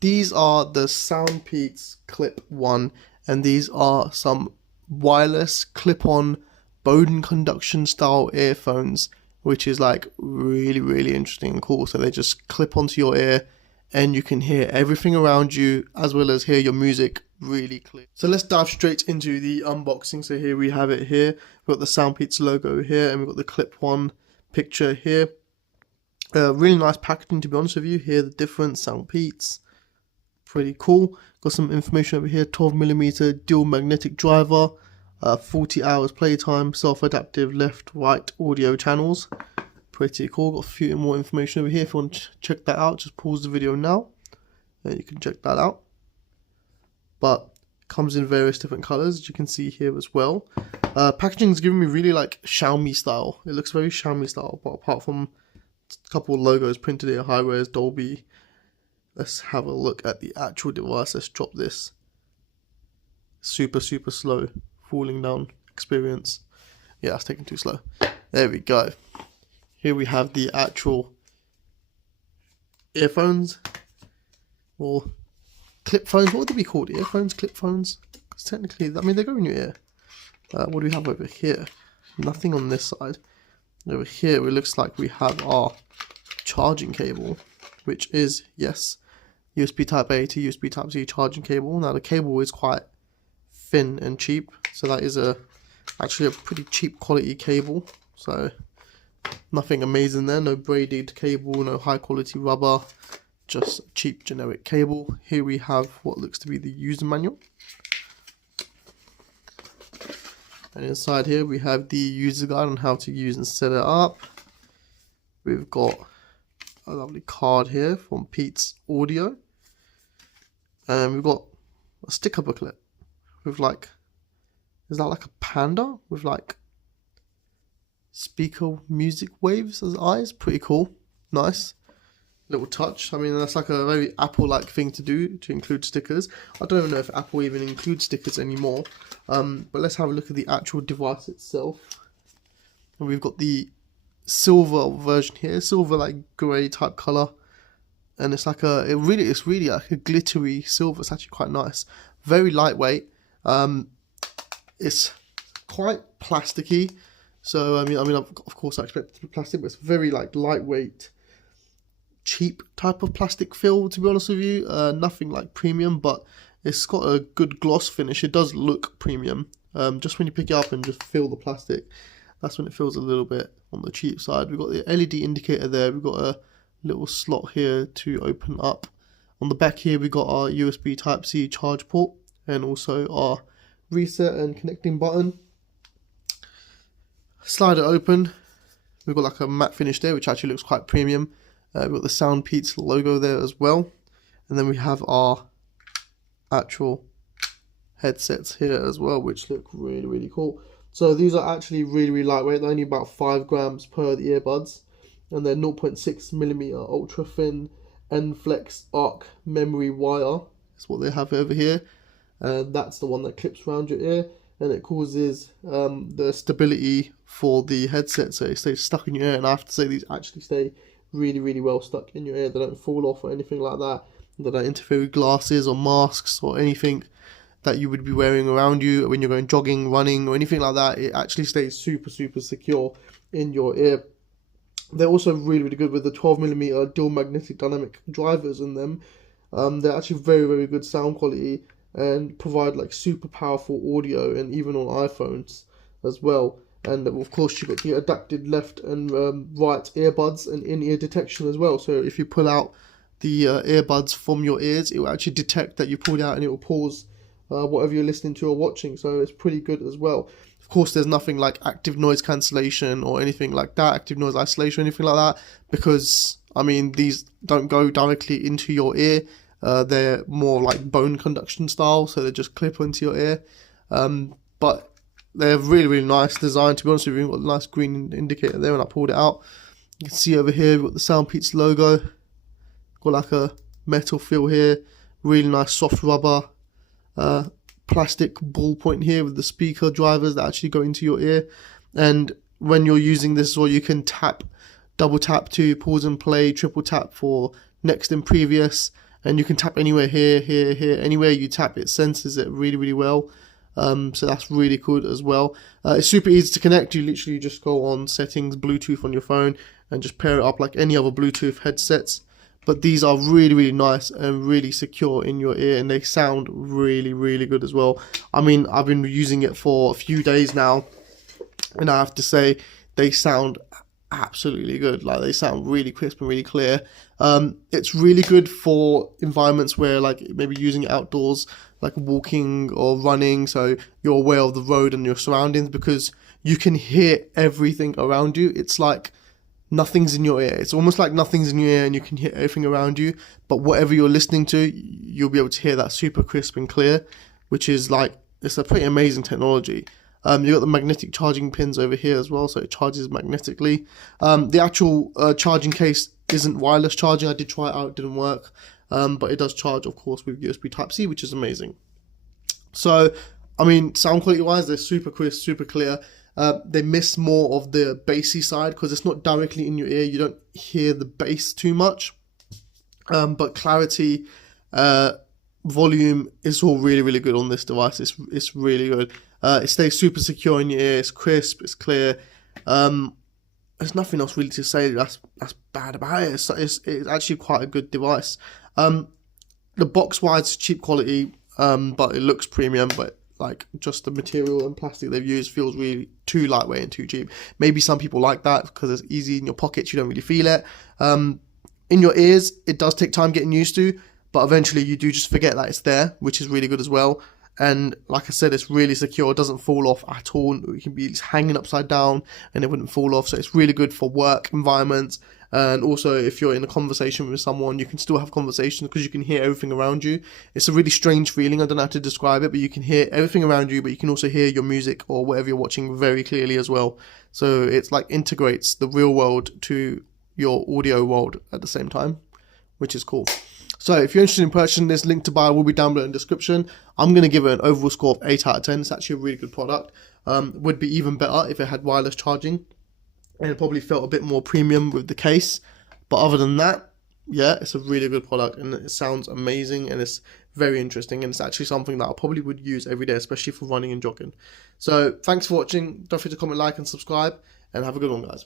these are the SoundPEATS Clip1, and these are some wireless clip-on bone conduction style earphones, which is like really interesting and cool. So they just clip onto your ear and you can hear everything around you as well as hear your music really clear. So let's dive straight into the unboxing. So here we have it here. We've got the SoundPEATS logo here and we've got the Clip1 picture here. Really nice packaging, to be honest with you. Here the difference, SoundPEATS, pretty cool. Got some information over here, 12mm dual magnetic driver, 40 hours playtime, self-adaptive left-right audio channels. Pretty cool. Got a few more information over here. If you want to check that out, just pause the video now and you can check that out. But it comes in various different colors, as you can see here as well. Packaging is giving me really like Xiaomi style. It looks very Xiaomi style, but apart from a couple of logos printed here, Hi-Res, Dolby. Let's have a look at the actual device. Let's drop this. Super slow falling down experience. Yeah, it's taking too slow. There we go. Here we have the actual earphones, or clip phones. What would they be called? Earphones, clip phones? Because technically, I mean, they go in your ear. What do we have over here? Nothing on this side. Over here, it looks like we have our charging cable, which is, yes, USB Type A to USB Type C charging cable. Now the cable is quite thin and cheap, so that is actually a pretty cheap quality cable. So nothing amazing there, no braided cable, no high quality rubber, just cheap generic cable. Here we have what looks to be the user manual. And inside here we have the user guide on how to use and set it up. We've got a lovely card here from Pete's Audio. And we've got a sticker booklet with like, is that like a panda with like speaker music waves as eyes? Pretty cool. Nice little touch. I mean, that's like a very Apple-like thing to do, to include stickers. I don't even know if Apple even includes stickers anymore. But let's have a look at the actual device itself. And we've got the silver version here, silver like grey type color, and it's like it's really like a glittery silver. It's actually quite nice, very lightweight. It's quite plasticky, so I mean of course I expect it to be plastic, but it's very like lightweight, cheap type of plastic feel, to be honest with you. Nothing like premium, but it's got a good gloss finish. It does look premium. Just when you pick it up and just feel the plastic, that's when it feels a little bit on the cheap side. We've got the LED indicator there. We've got a little slot here to open up. On the back here, we've got our USB Type-C charge port and also our reset and connecting button. Slide it open. We've got like a matte finish there, which actually looks quite premium. We've got the SoundPEATS logo there as well. And then we have our actual headsets here as well, which look really cool. So these are actually really lightweight. They're only about 5 grams per the earbuds, and they're 0.6mm ultra thin N-Flex arc memory wire. That's what they have over here, and that's the one that clips around your ear, and it causes the stability for the headset, so it stays stuck in your ear. And I have to say, these actually stay really well stuck in your ear. They don't fall off or anything like that. They don't interfere with glasses or masks or anything that you would be wearing around you when you're going jogging, running, or anything like that. It actually stays super secure in your ear. They're also really good with the 12mm dual magnetic dynamic drivers in them. They're actually very good sound quality and provide like super powerful audio, and even on iPhones as well. And of course, you've got the adapted left and right earbuds and in-ear detection as well. So if you pull out the earbuds from your ears, it will actually detect that you pulled out and it will pause whatever you're listening to or watching. So it's pretty good as well. Of course, there's nothing like active noise cancellation or anything like that, active noise isolation, anything like that, because I mean, these don't go directly into your ear. They're more like bone conduction style, so they just clip into your ear. But they're really nice design, to be honest with you. We've got a nice green indicator there when I pulled it out. You can see over here we've got the SoundPEATS logo. Got like a metal feel here, really nice soft rubber, plastic ballpoint here with the speaker drivers that actually go into your ear. And when you're using this as well, you can tap, double tap to pause and play, triple tap for next and previous, and you can tap anywhere, here, here, here, anywhere you tap it senses it really, really well. So that's really good as well. It's super easy to connect. You literally just go on settings, Bluetooth on your phone, and just pair it up like any other Bluetooth headsets. But these are really, really nice and really secure in your ear, and they sound really, really good as well. I mean, I've been using it for a few days now, and I have to say they sound absolutely good. Like, they sound really crisp and really clear. It's really good for environments where, like, maybe using it outdoors, like walking or running, so you're aware of the road and your surroundings, because you can hear everything around you. It's like nothing's in your ear. It's almost like nothing's in your ear and you can hear everything around you, but whatever you're listening to, you'll be able to hear that super crisp and clear, which is like, it's a pretty amazing technology. You've got the magnetic charging pins over here as well, so it charges magnetically. The actual charging case isn't wireless charging. I did try it out, it didn't work, but it does charge, of course, with USB Type-C, which is amazing. So, I mean, sound quality wise, they're super crisp, super clear. They miss more of the bassy side because it's not directly in your ear. You don't hear the bass too much, but clarity, volume is all really, really good on this device. It's really good. It stays super secure in your ear. It's crisp, it's clear. There's nothing else really to say that's bad about it. It's actually quite a good device. The box wise, cheap quality, but it looks premium. But like, just the material and plastic they've used feels really too lightweight and too cheap. Maybe some people like that because it's easy in your pockets, you don't really feel it. In your ears, it does take time getting used to, but eventually you do just forget that it's there, which is really good as well. And like I said, it's really secure. It doesn't fall off at all. It can be hanging upside down and it wouldn't fall off. So it's really good for work environments. And also, if you're in a conversation with someone, you can still have conversations because you can hear everything around you. It's a really strange feeling. I don't know how to describe it, but you can hear everything around you, but you can also hear your music or whatever you're watching very clearly as well. So it's like integrates the real world to your audio world at the same time, which is cool. So if you're interested in purchasing this, link to buy will be down below in the description. I'm going to give it an overall score of 8 out of 10. It's actually a really good product. Would be even better if it had wireless charging, and it probably felt a bit more premium with the case. But other than that, yeah, it's a really good product and it sounds amazing and it's very interesting, and it's actually something that I probably would use every day, especially for running and jogging. So thanks for watching. Don't forget to comment, like and subscribe, and have a good one, guys.